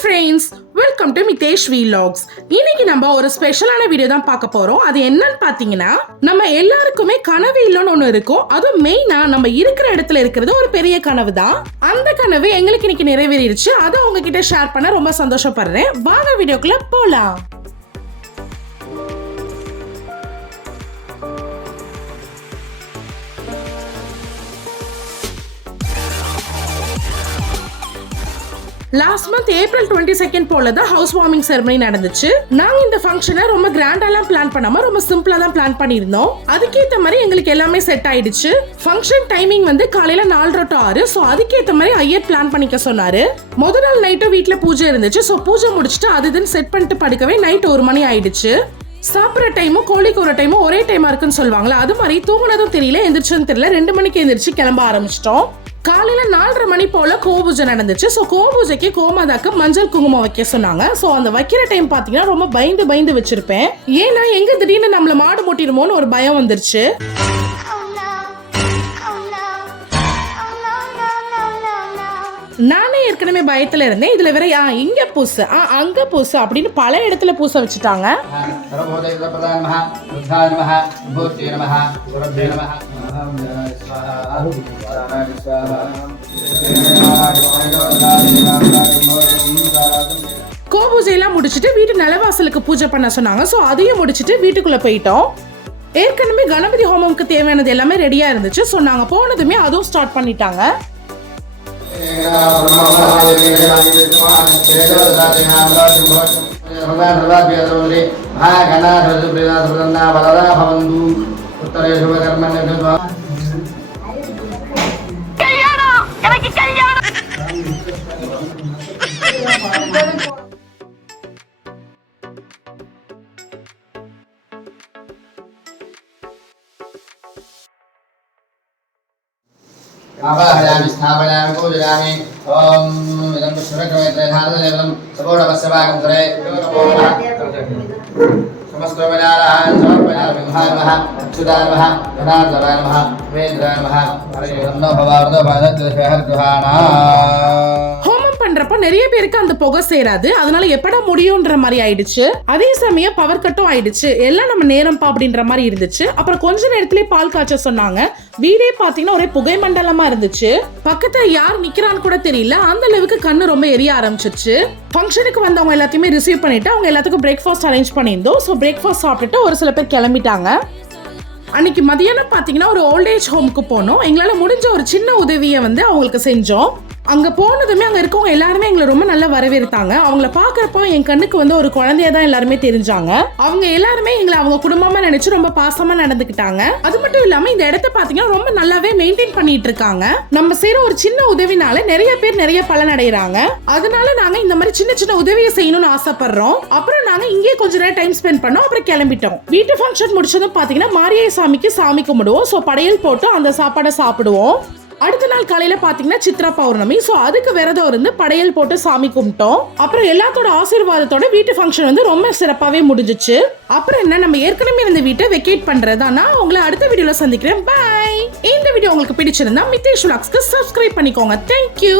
Friends welcome to Mitesh vlogs இன்னைக்கு நம்ம ஒரு ஸ்பெஷலான வீடியோ தான் பார்க்க போறோம். அது என்னன்னு பார்த்தீங்கன்னா நம்ம எல்லாருக்குமே கனவு இல்லைன்னு ஒன்று இருக்கும். அதுவும் மெயினா நம்ம இருக்கிற இடத்துல இருக்கிறது ஒரு பெரிய கனவு தான். அந்த கனவு எங்களுக்கு இன்னைக்கு நிறைவேறிடுச்சு. அதை உங்ககிட்ட ஷேர் பண்ண ரொம்ப சந்தோஷப்படுறேன். வாங்க வீடியோக்குள்ள போலாம். Last month April twenty second போல தான் ஹவுஸ் வார்மிங் செரமனி நடந்துச்சு. நாங்க இந்த ஃபங்க்ஷனை ரொம்ப கிராண்டாலாம் பிளான் பண்ணாம ரொம்ப சிம்பிளா தான் பிளான் பண்ணியிருந்தோம். அதுக்கேத்த மாதிரி எங்களுக்கு எல்லாமே செட் ஆயிடுச்சு. ஃபங்க்ஷன் டைமிங் வந்து காலையில நாலரை டு ஆறு. ஸோ அதுக்கேத்த மாதிரி ஐயர் பிளான் பண்ணிக்க சொன்னாரு. முத நாள் நைட்டும் வீட்டுல பூஜை இருந்துச்சு. ஸோ பூஜை முடிச்சுட்டு அது இதுன்னு செட் பண்ணிட்டு படுக்கவே நைட் ஒரு மணி ஆயிடுச்சு. சாப்பிட்ற டைமும் கோழிக்கு ஒரு டைமும் ஒரே டைமா இருக்குன்னு சொல்லுவாங்களா அது மாதிரி தூங்கினதும் தெரியல எந்திரிச்சதும் தெரியல. ரெண்டு மணிக்கு எந்திரிச்சு கிளம்ப ஆரம்பிச்சிட்டோம். காலையில நாலரை மணி போல கோபூஜை நடந்துச்சு. ஸோ கோபூஜைக்கு கோமாதாக்கு மஞ்சள் குங்குமம் வைக்க சொன்னாங்க. ஸோ அந்த வைக்கிற டைம் பார்த்தீங்கன்னா ரொம்ப பயந்து பயந்து வச்சிருப்பேன். ஏன்னா எங்க திடீர்னு நம்மள மாடு மூட்டிடுமோன்னு ஒரு பயம் வந்துருச்சு. நானே ஏற்கனவே பயத்தில் இருந்தேன். இதில் வேற ஆ இங்கே பூசு. ஆ அங்கே பூசு அப்படின்னு பல இடத்துல பூச வச்சுட்டாங்க. கோபூஜையெல்லாம் முடிச்சுட்டு வீட்டு நிலவாசலுக்கு பூஜை பண்ண சொன்னாங்க. ஸோ அதையும் முடிச்சுட்டு வீட்டுக்குள்ளே போயிட்டோம். ஏற்கனவே கணபதி ஹோமம்க்கு தேவையானது எல்லாமே ரெடியாக இருந்துச்சு. ஸோ நாங்கள் போனதுமே அதுவும் ஸ்டார்ட் பண்ணிட்டாங்க. బలదా భవంతు ఉత్తరే శుభకర్మణ్య కళ్యాణ? ఆపాహయామి స్థాపయామి పూజయామి ఓం ఇదం విష్ణురకమైత్రేధారదలేవలం సపోడపస్యవాగం సురే సమస్తోమయాలాహం సమర్పయామి మహానమః అచ్యుతానమః ధనార్దవాయ నమః వేంద్రాయ నమః హరే నమో భవార్దో భవదత్యహర్గృహాణా ஹோமம் நிறைய பேருக்கு அந்த புகை சேராது. அதனால எப்படா முடியும்ன்ற மாதிரி ஆயிடுச்சு. அதே சமயம் பவர் கட்டும் ஆயிடுச்சு. எல்லாம் நம்ம நேரம்ப்பா அப்படின்ற மாதிரி இருந்துச்சு. அப்புறம் கொஞ்ச நேரத்திலே பால் காய்ச்ச சொன்னாங்க. வீடே பாத்தீங்கன்னா ஒரே புகை மண்டலமா இருந்துச்சு. பக்கத்துல யார் நிக்கிறான்னு கூட தெரியல. அந்த அளவுக்கு கண்ணு ரொம்ப எரிய ஆரம்பிச்சிருச்சு. ஃபங்க்ஷனுக்கு வந்தவங்க எல்லாத்தையுமே ரிசீவ் பண்ணிட்டு அவங்க எல்லாத்துக்கும் பிரேக்ஃபாஸ்ட் அரேஞ்ச் பண்ணியிருந்தோம். ஸோ பிரேக்ஃபாஸ்ட் சாப்பிட்டுட்டு ஒரு சில பேர் கிளம்பிட்டாங்க. அன்னைக்கு மதியானம் பார்த்தீங்கன்னா ஒரு ஓல்டேஜ் ஹோம்க்கு போனோம். எங்களால் முடிஞ்ச ஒரு சின்ன உதவியை வந்து அவங்களுக்கு செஞ்சோம். அங்கே போனதுமே அங்கே இருக்கவங்க எல்லாருமே எங்களை ரொம்ப நல்லா வரவேற்பாங்க அவங்கள பார்க்குறப்போ என் கண்ணுக்கு வந்து ஒரு குழந்தைய தான் எல்லாருமே தெரிஞ்சாங்க. அவங்க எல்லாருமே எங்களை அவங்க குடும்பமாக நினைச்சு ரொம்ப பாசமாக நடந்துக்கிட்டாங்க. அது மட்டும் இல்லாமல் இந்த இடத்த பார்த்தீங்கன்னா ரொம்ப நல்லாவே மெயின்டைன் பண்ணிட்டு இருக்காங்க நம்ம செய்கிற ஒரு சின்ன உதவினால நிறைய பேர் நிறைய பலன் அடைகிறாங்க அதனால நாங்கள் இந்த மாதிரி சின்ன சின்ன உதவியை செய்யணும்னு ஆசைப்படுறோம். அப்புறம் நாங்கள் இங்கேயே கொஞ்ச நேரம் டைம் ஸ்பெண்ட் பண்ணோம். அப்புறம் கிளம்பிட்டோம். வீட்டு ஃபங்க்ஷன் முடிச்சதும் பார்த்தீங்கன்னா மாரியாய் சாமிக்கு சாமி கும்பிடுவோம். ஸோ படையல் போட்டு அந்த சாப்பாடை சாப்பிடுவோம். அடுத்த நாள் காலையில பாத்தீங்கன்னா சித்ரா பௌர்ணமி. சோ அதுக்கு விரதம் இருந்து படையல் போட்டு சாமி கும்பிட்டோம். அப்புறம் எல்லாத்தோட ஆசீர்வாதத்தோட வீட்டு ஃபங்க்ஷன் வந்து ரொம்ப சிறப்பாவே முடிஞ்சுச்சு. அப்புறம் என்ன நம்ம ஏற்கனவே இந்த வீட்டை வெக்கேட் பண்றதானா உங்களை அடுத்த வீடியோல சந்திக்கிறேன். பை இந்த வீடியோ உங்களுக்கு பிடிச்சிருந்தா மித்தேஷ் vlogsக்கு சப்ஸ்கிரைப் பண்ணிக்கோங்க. Thank you